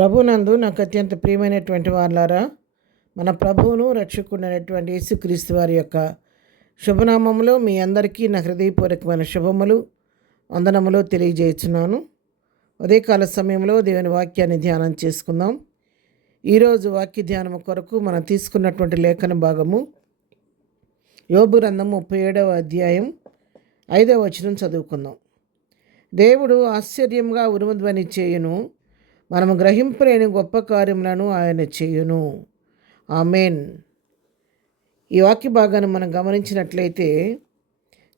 ప్రభునందు నాకు అత్యంత ప్రియమైనటువంటి వారులారా, మన ప్రభువును రక్షకుడైనటువంటి యేసుక్రీస్తు వారి యొక్క శుభనామములో మీ అందరికీ నా హృదయపూర్వకమైన శుభములు వందనములు తెలియజేస్తున్నాను. ఉదయకాల సమయంలో దేవుని వాక్యాన్ని ధ్యానం చేసుకుందాం. ఈరోజు వాక్య ధ్యానము కొరకు మనం తీసుకున్నటువంటి లేఖన భాగము యోబు గ్రంథం 37వ అధ్యాయం 5వ వచనం చదువుకుందాం. దేవుడు ఆశ్చర్యంగా ఉరుముధ్వని చేయును, మనము గ్రహింపలేని గొప్ప కార్యములను ఆయన చేయును. ఆమేన్. ఈ వాక్య భాగాన్ని మనం గమనించినట్లయితే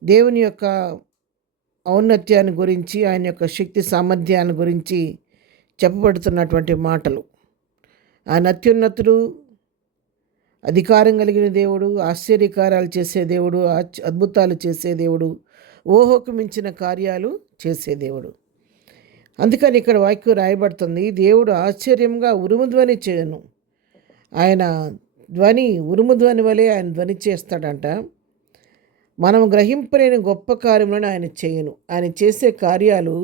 దేవుని యొక్క ఔన్నత్యాన్ని గురించి, ఆయన యొక్క శక్తి సామర్థ్యాన్ని గురించి చెప్పబడుతున్నటువంటి మాటలు. ఆయన అత్యున్నతుడు, అధికారం కలిగిన దేవుడు, ఆశ్చర్యకార్యాలు చేసే దేవుడు, అద్భుతాలు చేసే దేవుడు, ఊహకు మించిన కార్యాలు చేసే దేవుడు. అందుకని ఇక్కడ వాక్యం రాయబడుతుంది, దేవుడు ఆశ్చర్యంగా ఉరుముధ్వని చేయను. ఆయన ధ్వని ఉరుముధ్వని వలె ఆయన ధ్వని చేస్తాడంట. మనం గ్రహింపలేని గొప్ప కార్యములను ఆయన చేయను. ఆయన చేసే కార్యాలు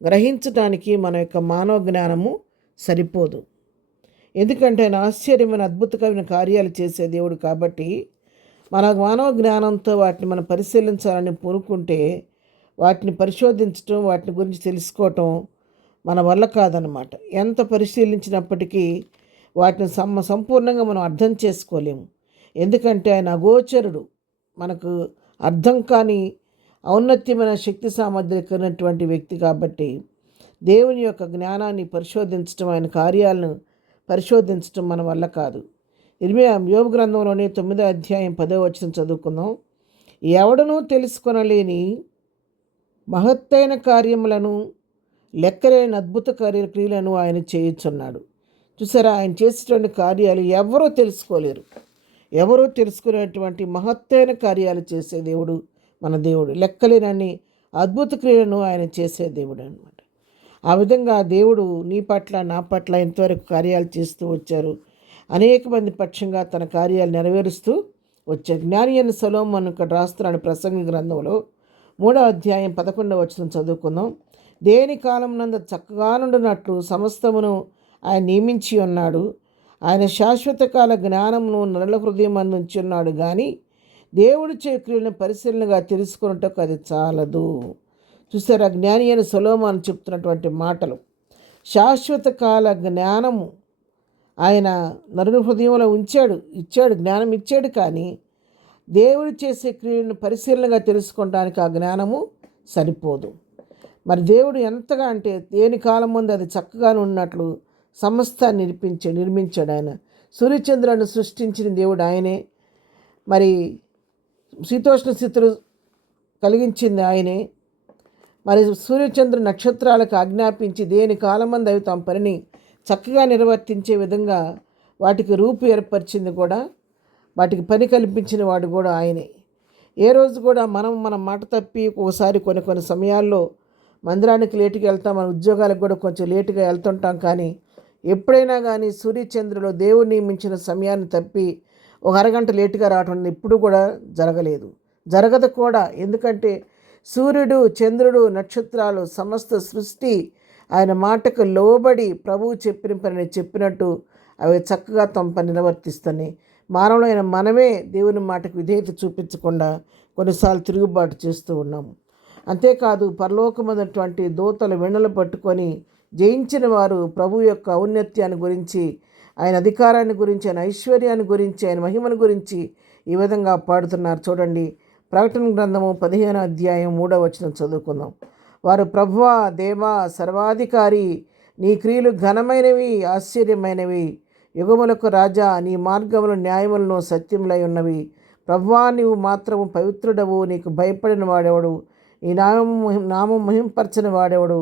గ్రహించడానికి మన యొక్క మానవ జ్ఞానము సరిపోదు. ఎందుకంటే ఆయన ఆశ్చర్యమైన అద్భుతమైన కార్యాలు చేసే దేవుడు కాబట్టి మన మానవ జ్ఞానంతో వాటిని మనం పరిశీలించాలని పూనుకుంటే వాటిని పరిశోధించటం, వాటిని గురించి తెలుసుకోవటం మన వల్ల కాదనమాట. ఎంత పరిశీలించినప్పటికీ వాటిని సంపూర్ణంగా మనం అర్థం చేసుకోలేము. ఎందుకంటే ఆయన అగోచరుడు, మనకు అర్థం కాని ఔన్నత్యమైన శక్తి సామర్థ్యం కలిగినటువంటి వ్యక్తి కాబట్టి దేవుని యొక్క జ్ఞానాన్ని పరిశోధించటం, ఆయన కార్యాలను పరిశోధించటం మన వల్ల కాదు. యోబు గ్రంథంలోని 9వ అధ్యాయం 10వ వచనం చదువుకుందాం. ఎవడనూ తెలుసుకొనలేని మహత్తైన కార్యములను, లెక్కలేని అద్భుత క్రియలను ఆయన చేయుచున్నాడు. చూసారా, ఆయన చేసేటువంటి కార్యాలు ఎవరూ తెలుసుకోలేరు. ఎవరూ తెలుసుకునేటువంటి మహత్తైన కార్యాలు చేసే దేవుడు మన దేవుడు. లెక్కలేనన్ని అద్భుత క్రియలను ఆయన చేసే దేవుడు అనమాట. ఆ విధంగా దేవుడు నీ పట్ల, నా పట్ల ఇంతవరకు కార్యాలు చేస్తూ వచ్చారు. అనేక మంది పక్షంగా తన కార్యాలు నెరవేరుస్తూ వచ్చారు. జ్ఞాని అయిన సొలొమోను ఇక్కడ రాస్తున్నాడు ప్రసంగి గ్రంథంలో 3వ అధ్యాయం 11వ వచనం చదువుకుందాం. దేని కాలం నందు చక్కగానుండునట్లు సమస్తమును ఆయన నియమించి ఉన్నాడు. ఆయన శాశ్వత కాల జ్ఞానమును నరుల హృదయం అందించి ఉన్నాడు, కానీ దేవుడి చే క్రియలను పరిశీలనగా తెలుసుకున్నట్టుకు అది చాలదు. చూసారా, జ్ఞాని అయిన సొలొమోను చెప్తున్నటువంటి మాటలు. శాశ్వత కాల జ్ఞానము ఆయన నరుల హృదయంలో ఇచ్చాడు, జ్ఞానం ఇచ్చాడు, కానీ దేవుడు చేసే క్రియలను పరిశీలనగా తెలుసుకోవడానికి ఆ జ్ఞానము సరిపోదు. మరి దేవుడు ఎంతగా అంటే దేని కాలం ముందు అది చక్కగా ఉన్నట్లు సమస్తాన్ని నిర్మించాడు ఆయన. సూర్యచంద్రులను సృష్టించిన దేవుడు ఆయనే. మరి శీతోష్ణ స్థితులు కలిగించింది ఆయనే. మరి సూర్యచంద్ర నక్షత్రాలకు ఆజ్ఞాపించి దేని కాలం ముందు అవి తమ పనిని చక్కగా నిర్వర్తించే విధంగా వాటికి రూపు ఏర్పరిచింది కూడా, వాటికి పని కల్పించిన వాడు కూడా ఆయనే. ఏ రోజు కూడా మన మాట తప్పి ఒకసారి కొన్ని సమయాల్లో మందిరానికి లేటుగా వెళ్తాం, మన ఉద్యోగాలకు కూడా కొంచెం లేటుగా వెళ్తుంటాం. కానీ ఎప్పుడైనా కానీ సూర్యచంద్రులో దేవుడు నియమించిన సమయాన్ని తప్పి ఒక అరగంట లేటుగా రావటం ఎప్పుడు కూడా జరగదు కూడా. ఎందుకంటే సూర్యుడు, చంద్రుడు, నక్షత్రాలు, సమస్త సృష్టి ఆయన మాటకు లోబడి ప్రభువు చెప్పిన పని చెప్పినట్టు అవి చక్కగా తమ పని నిర్వర్తిస్తున్నాయి. మానవులైన మనమే దేవుని మాటకు విధేయత చూపించకుండా కొన్నిసార్లు తిరుగుబాటు చేస్తూ ఉన్నాము. అంతేకాదు, పరలోకమైనటువంటి దూతలు వెన్నెలు పట్టుకొని జయించిన వారు ప్రభు యొక్క ఔన్నత్యాన్ని గురించి, ఆయన అధికారాన్ని గురించి, ఆయన ఐశ్వర్యాన్ని గురించి, ఆయన మహిమను గురించి ఈ విధంగా పాడుతున్నారు. చూడండి, ప్రకటన గ్రంథము 15వ అధ్యాయం 3వ వచనం చదువుకుందాం. వారు, ప్రభువా, దేవా, సర్వాధికారి, నీ క్రియలు ఘనమైనవి, ఆశ్చర్యమైనవి. యుగములకు రాజా, నీ మార్గములు న్యాయములను సత్యములై ఉన్నవి. ప్రభువా, నీవు మాత్రము పవిత్రుడవు. నీకు భయపడిన వాడెవడు? నీ నామం మహింపరచని వాడెవడు?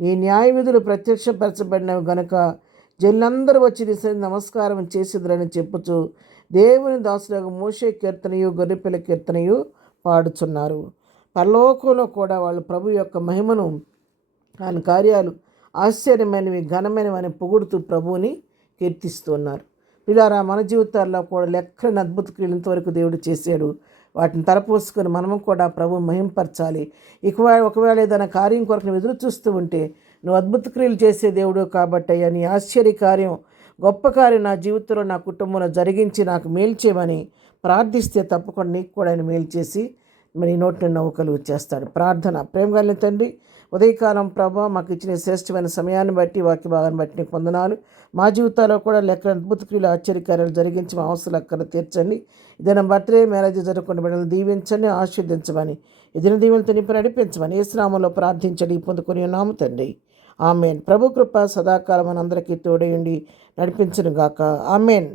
నీ న్యాయ విధులు ప్రత్యక్షపరచబడినవి గనుక జనులందరూ వచ్చి నీ నమస్కారం చేసిద్రని చెప్పుచు దేవుని దాసులకు మోషే కీర్తనయు, గొర్రెపిల్ల కీర్తనయు పాడుచున్నారు. పరలోకంలో కూడా వాళ్ళు ప్రభు యొక్క మహిమను, ఆయన కార్యాలు ఆశ్చర్యమైనవి, ఘనమైనవి అని పొగుడుతూ ప్రభువుని కీర్తిస్తున్నారు. పిల్లారా, మన జీవితాల్లో కూడా లెక్కలేని అద్భుత క్రియలు ఇంతవరకు దేవుడు చేశాడు. వాటిని తలపోసుకొని మనము కూడా ప్రభు మహింపరచాలి. ఒకవేళ ఏదైనా కార్యం కొరకు ఎదురు చూస్తూ ఉంటే నువ్వు అద్భుత క్రియలు చేసే దేవుడు కాబట్టి అయ్యా నీ ఆశ్చర్య కార్యం గొప్ప కార్యం నా జీవితంలో నా కుటుంబంలో జరిగించి నాకు మేలు చేయమని ప్రార్థిస్తే తప్పకుండా నీకు కూడా ఆయన మేలు చేసి మరి నోటి నవ్వు కలుగు చేస్తాడు. ప్రార్థన. ప్రేమ కలిగిన తండ్రి, ఉదయకాలం ప్రభా మాకు ఇచ్చిన శ్రేష్టమైన సమయాన్ని బట్టి వాక్య భాగాన్ని బట్టి నీకు వందనాలు. మా జీవితాల్లో కూడా లెక్క అద్భుత క్రియలు ఆశ్చర్యకార్యాలు జరిగించి మా అవసరాలు అక్కడ తీర్చండి. ఇదైనా బర్త్డే మ్యారేజ్ జరుగుకున్న బిడ్డలు దీవించండి, ఆశీర్వదించమని, ఇదిన దీవులతో నింపి నడిపించమని యేసునామములో ప్రార్థించండి పొందుకొని ఉన్నాము తండ్రి. ఆమెన్. ప్రభు కృప సదాకాలం మనందరికీ తోడేయండి నడిపించును గాక. ఆమెన్.